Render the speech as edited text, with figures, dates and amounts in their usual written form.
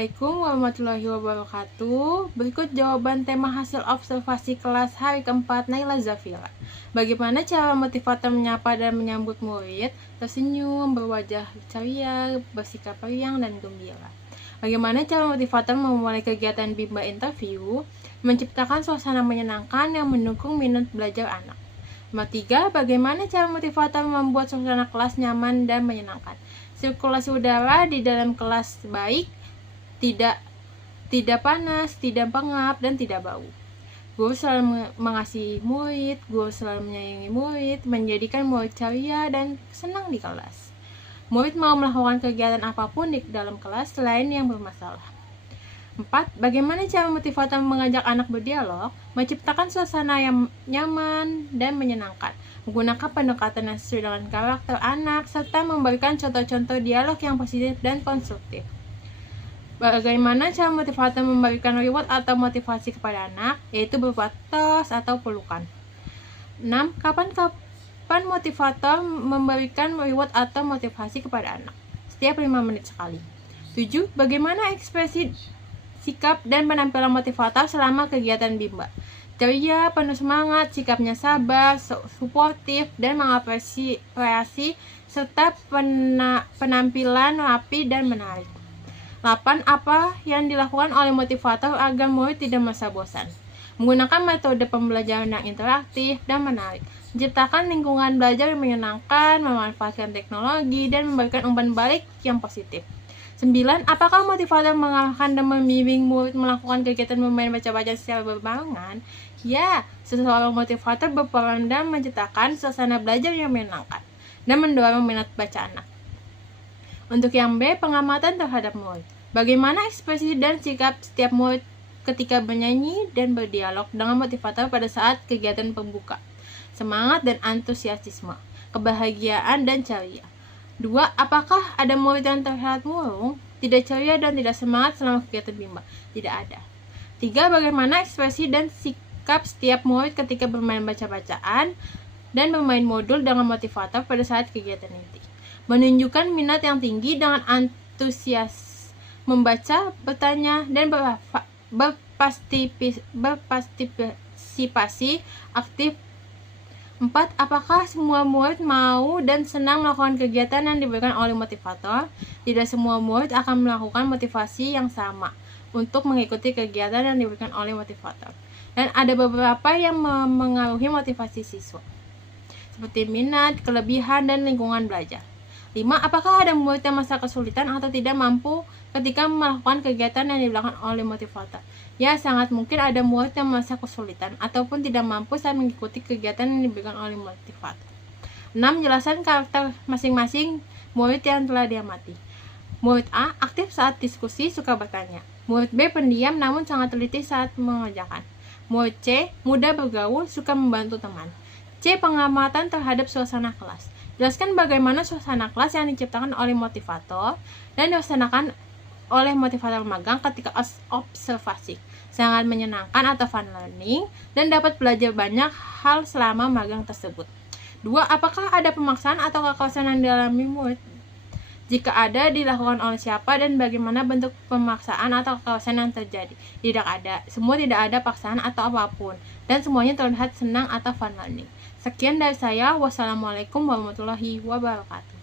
Assalamualaikum warahmatullahi wabarakatuh. Berikut jawaban tema hasil observasi kelas hari keempat Naila Zafira. Bagaimana cara motivator menyapa dan menyambut murid? Tersenyum, berwajah ceria, bersikap riang dan gembira. Bagaimana cara motivator memulai kegiatan bimbel interview? Menciptakan suasana menyenangkan yang mendukung minat belajar anak. Nomor 3, bagaimana cara motivator membuat suasana kelas nyaman dan menyenangkan? Sirkulasi udara di dalam kelas baik, tidak panas, tidak pengap, dan tidak bau. Guru selalu mengasihi murid, guru selalu menyayangi murid, menjadikan murid ceria dan senang di kelas. Murid mau melakukan kegiatan apapun di dalam kelas selain yang bermasalah. 4. Bagaimana cara motivator mengajak anak berdialog? Menciptakan suasana yang nyaman dan menyenangkan, menggunakan pendekatan yang sesuai dengan karakter anak, serta memberikan contoh-contoh dialog yang positif dan konstruktif. Bagaimana cara motivator memberikan reward atau motivasi kepada anak, yaitu berupa tos atau pelukan. 6. Kapan motivator memberikan reward atau motivasi kepada anak? Setiap 5 menit sekali. 7. Bagaimana ekspresi, sikap, dan penampilan motivator selama kegiatan bimbel? Ceria, penuh semangat, sikapnya sabar, suportif, dan mengapresiasi, serta penampilan rapi dan menarik. 8. Apa yang dilakukan oleh motivator agar murid tidak merasa bosan? Menggunakan metode pembelajaran yang interaktif dan menarik, menciptakan lingkungan belajar yang menyenangkan, memanfaatkan teknologi, dan memberikan umpan balik yang positif. 9. Apakah motivator mengarahkan dan membimbing murid melakukan kegiatan bermain baca-baca secara berbarengan? Ya, seseorang motivator berperan dan menciptakan suasana belajar yang menyenangkan dan mendorong minat baca anak. Untuk yang B, pengamatan terhadap murid. Bagaimana ekspresi dan sikap setiap murid ketika bernyanyi dan berdialog dengan motivator pada saat kegiatan pembuka? Semangat dan antusiasme, kebahagiaan dan ceria. 2. Apakah ada murid yang terlihat murung, tidak ceria dan tidak semangat selama kegiatan bimbel? Tidak ada. 3. Bagaimana ekspresi dan sikap setiap murid ketika bermain baca-bacaan dan bermain modul dengan motivator pada saat kegiatan inti? Menunjukkan minat yang tinggi dengan antusias membaca, bertanya, dan berpartisipasi aktif. 4. Apakah semua murid mau dan senang melakukan kegiatan yang diberikan oleh motivator? Tidak semua murid akan melakukan motivasi yang sama untuk mengikuti kegiatan yang diberikan oleh motivator. Dan ada beberapa yang mengaruhi motivasi siswa, seperti minat, kelebihan, dan lingkungan belajar. 5. Apakah ada murid yang merasa kesulitan atau tidak mampu ketika melakukan kegiatan yang dilakukan oleh motivator? Ya, sangat mungkin ada murid yang merasa kesulitan ataupun tidak mampu saat mengikuti kegiatan yang diberikan oleh motivator. 6. Jelaskan karakter masing-masing murid yang telah diamati. Murid A aktif saat diskusi, suka bertanya. Murid B pendiam namun sangat teliti saat mengerjakan. Murid C mudah bergaul, suka membantu teman. C. Pengamatan terhadap suasana kelas. Jelaskan bagaimana suasana kelas yang diciptakan oleh motivator dan dilaksanakan oleh motivator magang ketika observasi. Sangat menyenangkan atau fun learning dan dapat belajar banyak hal selama magang tersebut. 2. Apakah ada pemaksaan atau kekerasan yang dialami murid? Jika ada, dilakukan oleh siapa dan bagaimana bentuk pemaksaan atau kekerasan yang terjadi? Tidak ada. Semua tidak ada paksaan atau apapun dan semuanya terlihat senang atau fun learning. Sekian dari saya. Wassalamualaikum warahmatullahi wabarakatuh.